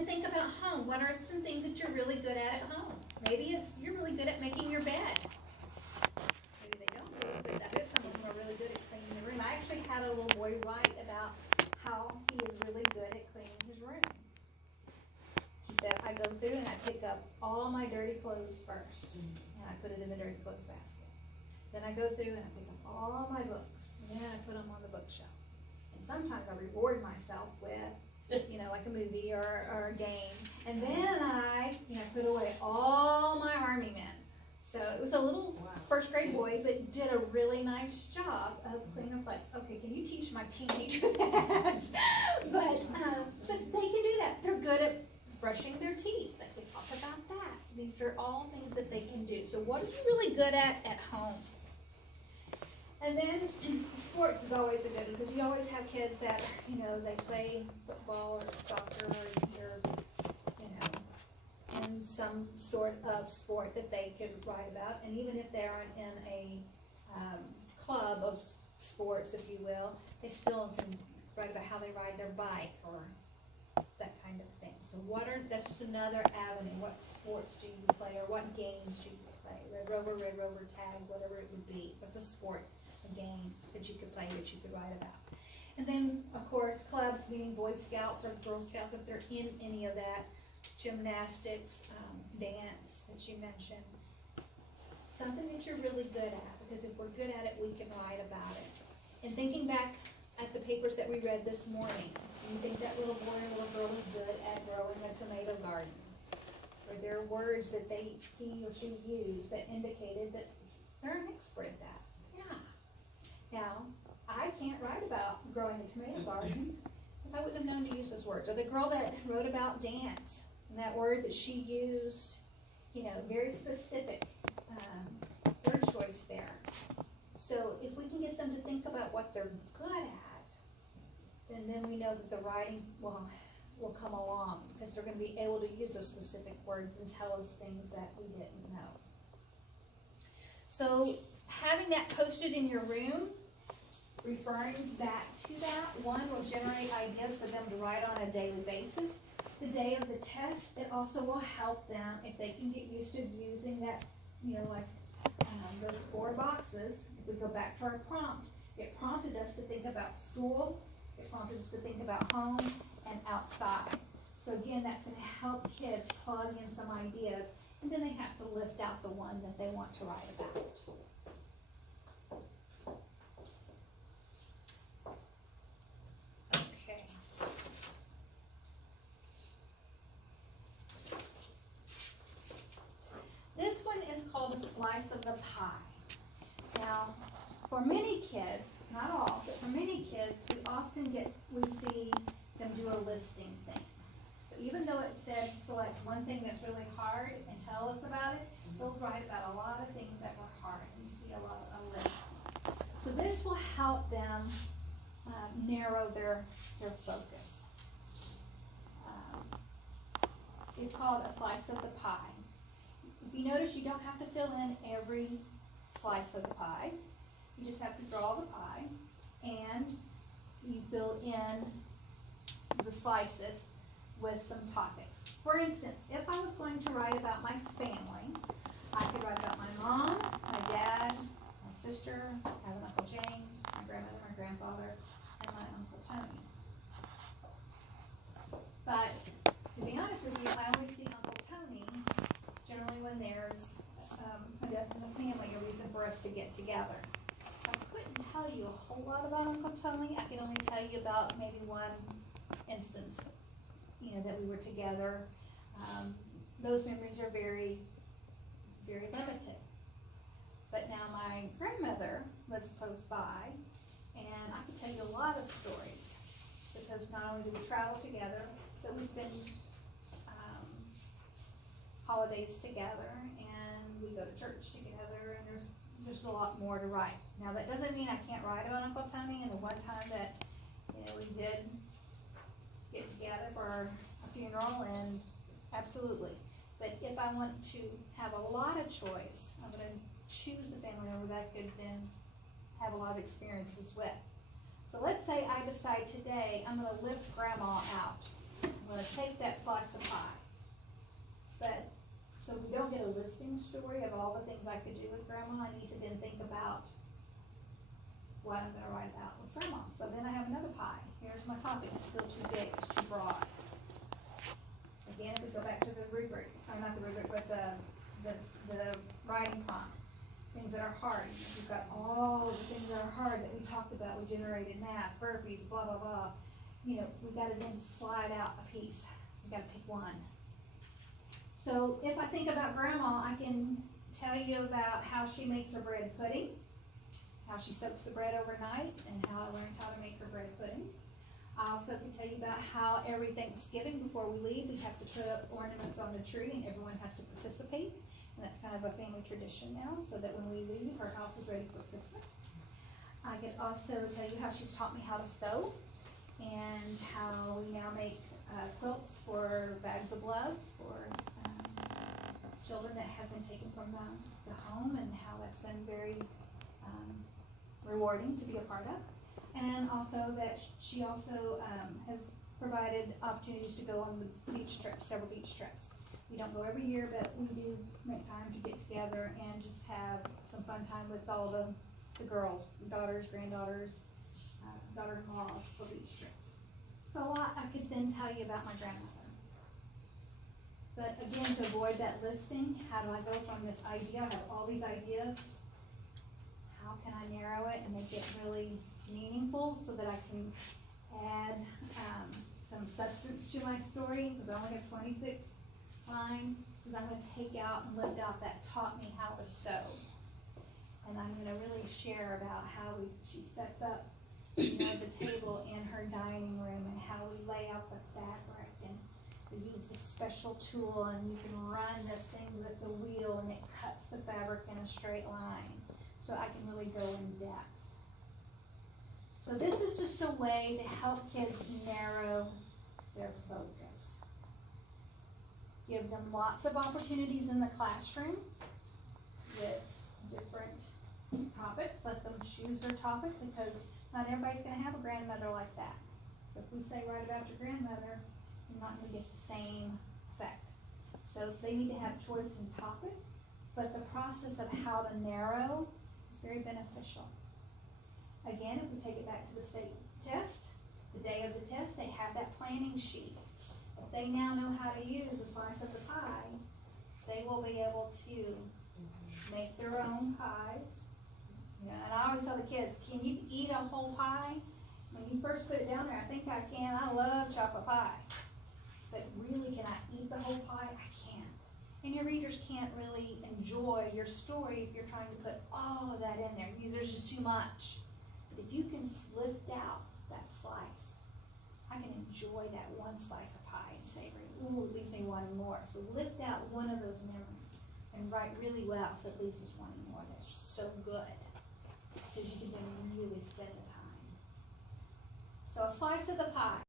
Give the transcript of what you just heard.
then think about home. What are some things that you're really good at home? Maybe you're really good at making your bed. Maybe they don't do it, but I bet some of them are really good at cleaning the room. I actually had a little boy write about how he is really good at cleaning his room. He said, I go through and I pick up all my dirty clothes first, and I put it in the dirty clothes basket. Then I go through and I pick up all my books, and then I put them on the bookshelf. And sometimes I reward myself with, like a movie or a game. And then I, put away all my Army men. So it was a little first grade boy, but did a really nice job of cleaning. I was like, okay, can you teach my teenager that? But they can do that. They're good at brushing their teeth. Like we talk about that. These are all things that they can do. So what are you really good at home? And then sports is always a good one, because you always have kids that, they play football or soccer or in some sort of sport that they could write about. And even if they aren't in a club of sports, if you will, they still can write about how they ride their bike or that kind of thing. So that's just another avenue. What sports do you play, or what games do you play? Red Rover, tag, whatever it would be. What's a sport, a game that you could play, that you could write about? And then, of course, clubs, meaning Boy Scouts or Girl Scouts, if they're in any of that, gymnastics, dance that you mentioned. Something that you're really good at, because if we're good at it, we can write about it. And thinking back at the papers that we read this morning, do you think that little boy or little girl is good at growing a tomato garden? Or there words that he or she used that indicated that they're an expert at that? Yeah. Now, I can't write about growing a tomato garden because I wouldn't have known to use those words. Or the girl that wrote about dance, and that word that she used, very specific word choice there. So if we can get them to think about what they're good at, then we know that the writing will come along, because they're going to be able to use those specific words and tell us things that we didn't know. So having that posted in your room, referring back to that, one will generate ideas for them to write on a daily basis. The day of the test, it also will help them if they can get used to using that, those 4 boxes. If we go back to our prompt, it prompted us to think about school, it prompted us to think about home and outside. So again, that's going to help kids plug in some ideas, and then they have to lift out the one that they want to write about. Okay. This one is called a slice of the pie. Now, for many kids, not all, but for many kids, we see them do a listing thing. So even though it said select one thing that's really hard and tell us about it, they'll write about a lot of things that were hard. You see a lot of lists. So this will help them narrow their focus. It's called a slice of the pie. If you notice, you don't have to fill in every slice of the pie. You just have to draw the pie, and you fill in the slices with some topics. For instance, if I was going to write about my family, I could write about my mom, my dad, my sister, I have an Uncle James, my grandmother, my grandfather, and my Uncle Tony. But to be honest with you, I only see Uncle Tony generally when there's a death in the family, a reason for us to get together. So I couldn't tell you a whole lot about Uncle Tony. I can only tell you about maybe one instance, that we were together. Those memories are very, very limited. But now my grandmother lives close by, and I could tell you a lot of stories, because not only do we travel together, but we spend holidays together, and we go to church together, and there's just a lot more to write. Now that doesn't mean I can't write about Uncle Tony and the one time that we did get together for a funeral, and absolutely. But if I want to have a lot of choice, I'm going to choose the family member that I could then have a lot of experiences with. So let's say I decide today I'm going to lift Grandma out. I'm going gonna take that slice of pie. But, so we don't get a listing story of all the things I could do with grandma, I need to then think about what I'm gonna write about with grandma. So then I have another pie. Here's my topic, it's still too big, it's too broad. Again, if we go back to the rubric, or not the rubric, but the writing prompt, things that are hard. We've got all the things that are hard that we talked about, we generated math, burpees, blah, blah, blah. You know, we gotta then slide out a piece, we gotta pick one. So if I think about grandma, I can tell you about how she makes her bread pudding, how she soaks the bread overnight, and how I learned how to make her bread pudding. I also can tell you about how every Thanksgiving before we leave, we have to put up ornaments on the tree and everyone has to participate. And that's kind of a family tradition now, so that when we leave, our house is ready for Christmas. I can also tell you how she's taught me how to sew and how we now make quilts for Bags of Love for children that have been taken from the home, and how that's been very rewarding to be a part of. And also that she also has provided opportunities to go on the beach trips, several beach trips. We don't go every year, but we do make time to get together and just have some fun time with all the girls, daughters, granddaughters, daughter-in-laws for beach trips. So a lot I could then tell you about my grandmother. But again, to avoid that listing, how do I go from this idea, I have all these ideas, how can I narrow it and make it really meaningful so that I can add some substance to my story, because I only have 26 lines, because I'm going to take out and lift out that taught me how to sew. And I'm going to really share about how she sets up the table in her dining room, and how we lay out the fabric, and we use this special tool, and you can run this thing that's a wheel and it cuts the fabric in a straight line. So I can really go in depth. So this is just a way to help kids narrow their focus. Give them lots of opportunities in the classroom with different topics. Let them choose their topic, because not everybody's going to have a grandmother like that. So if we say write about your grandmother, you're not going to get the same effect. So they need to have choice in topic, but the process of how to narrow is very beneficial. Again, if we take it back to the state test, the day of the test, they have that planning sheet. If they now know how to use a slice of the pie, they will be able to make their own pies. And I always tell the kids, can you eat a whole pie? When you first put it down there, I think I can. I love chocolate pie. But really, can I eat the whole pie? I can't. And your readers can't really enjoy your story if you're trying to put all of that in there. There's just too much. But if you can lift out that slice, I can enjoy that one slice of pie and savor it. Ooh, it leaves me wanting more. So lift out one of those memories and write really well, so it leaves us wanting more. That's just so good, because you can then really spend the time. So a slice of the pie.